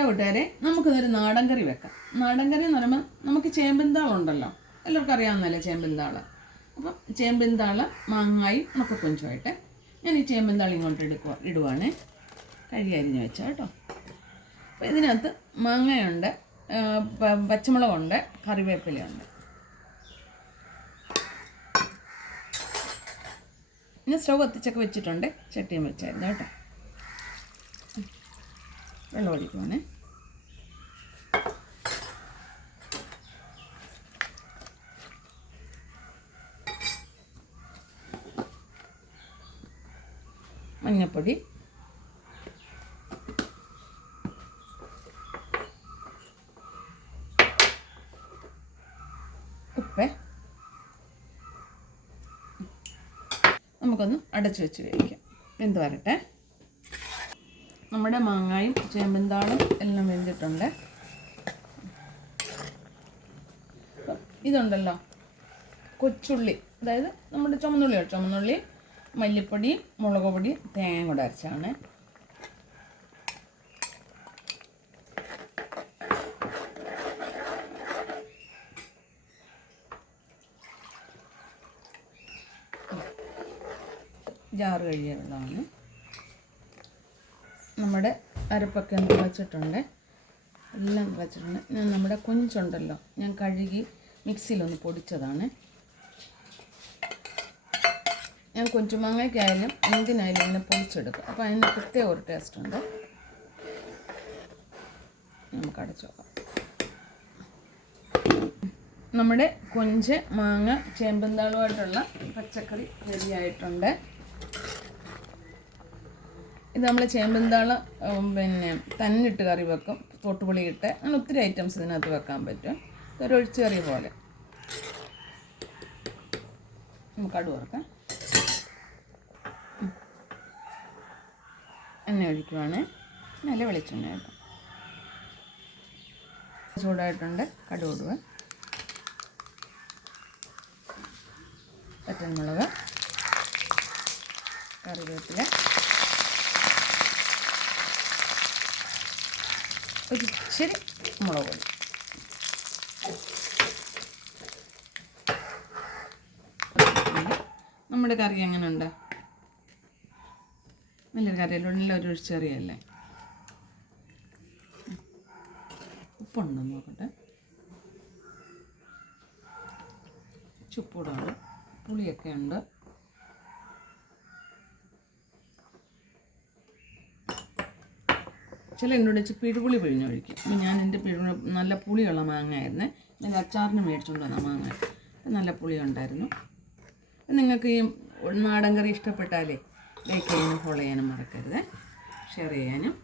കൂട്ടുകാരെ നമുക്കിതൊരു നാടൻ കറി വെക്കാം. നാടൻ കറി എന്ന് പറയുമ്പോൾ നമുക്ക് ചേമ്പിന്താളുണ്ടല്ലോ എല്ലാവർക്കും അറിയാവുന്നതല്ലേ ചേമ്പിന്താൾ അപ്പം ചേമ്പിന്താൾ മാങ്ങായും ഉണക്ക കൊഞ്ചുമായിട്ട് ഞാൻ ഈ ചേമ്പിന്താൾ ഇങ്ങോട്ട് എടുക്കുക ഇടുവാണ്. കഴുകി അരിഞ്ഞ് വെച്ചാൽ കേട്ടോ. അപ്പോൾ ഇതിനകത്ത് മാങ്ങയുണ്ട് പച്ചമുളകുണ്ട് കറിവേപ്പിലയുണ്ട്. ഞാൻ സ്റ്റൗ കത്തിച്ചൊക്കെ വെച്ചിട്ടുണ്ട് ചട്ടിയും വെച്ചായിരുന്നു കേട്ടോ. വെള്ളം ഒഴിക്കുവാണേ. മഞ്ഞപ്പൊടി. ഉപ്പ്. നമുക്കൊന്ന് അടച്ചു വെച്ച് വേവിക്കാം. വെന്ത് വരട്ടെ. നമ്മുടെ മാങ്ങായും ചേമ്പന്താളും എല്ലാം വെന്തിട്ടുണ്ട്. ഇതുണ്ടല്ലോ കൊച്ചുള്ളി. അതായത് നമ്മുടെ ചുമന്നുള്ളി ചുമന്നുള്ളി മല്ലിപ്പൊടി മുളക് പൊടി തേങ്ങ കൂടെ അരച്ചാണ്. ജാറ് കഴിയ വെള്ളമാണ് നമ്മുടെ അരപ്പൊക്കെ ഒന്ന് വെച്ചിട്ടുണ്ട്. എല്ലാം വെച്ചിട്ടുണ്ട്. ഞാൻ നമ്മുടെ കൊഞ്ചുണ്ടല്ലോ ഞാൻ കഴുകി മിക്സിയിലൊന്ന് പൊടിച്ചതാണ്. ഞാൻ കൊഞ്ചുമാങ്ങയ്ക്കായാലും എന്തിനായാലും ഇങ്ങനെ പൊടിച്ചെടുക്കും. അപ്പോൾ അതിന് പ്രത്യേക ഒരു ടേസ്റ്റ് ഉണ്ട്. നമുക്ക് അടച്ചു നമ്മുടെ കൊഞ്ച് മാങ്ങ ചേമ്പന്താളുമായിട്ടുള്ള പച്ചക്കറി റെഡിയായിട്ടുണ്ട് ഇത് നമ്മൾ ചേമ്പന്താൾ പിന്നെ തന്നിട്ട് കറി വെക്കും. തോട്ടുപൊളി ഇട്ട് അങ്ങനെ ഒത്തിരി ഐറ്റംസ് ഇതിനകത്ത് വെക്കാൻ പറ്റും. ഇതൊരു ഒഴിച്ചു കറി പോലെ. നമുക്ക് അടു വറക്കാം. എണ്ണ ഒഴിക്കുവാണ്. നല്ല വെളിച്ചെണ്ണ കേട്ടോ ചൂടായിട്ടുണ്ട്. കടു ഇടുക. പച്ചമുളക്. കറിവേപ്പില. ഒരു ഇച്ചിരി മുളക് പൊടി. നമ്മുടെ കറി എങ്ങനെയുണ്ട് നല്ലൊരു നല്ല ഒരു ഒഴിച്ചറിയല്ലേ ഉപ്പുണ്ടോ നോക്കട്ടെ. ചുപ്പൂടാണ് പുളിയൊക്കെ ഉണ്ട്. ചില എന്നോട് വെച്ച് പിഴുപുളി പിഴിഞ്ഞൊഴിക്കും അപ്പം ഞാൻ എന്റെ പിഴു നല്ല പുളിയുള്ള മാങ്ങയായിരുന്നേ. ഞാൻ അച്ചാറിന് മേടിച്ചുകൊണ്ട് വന്ന മാങ്ങ. നല്ല പുളി ഉണ്ടായിരുന്നു നിങ്ങൾക്ക് ഈ നാടൻ കറി ഇഷ്ടപ്പെട്ടാലേ ലൈക്ക് ചെയ്യാനും ഫോളോ ചെയ്യാനും മറക്കരുത്. ഷെയർ ചെയ്യാനും.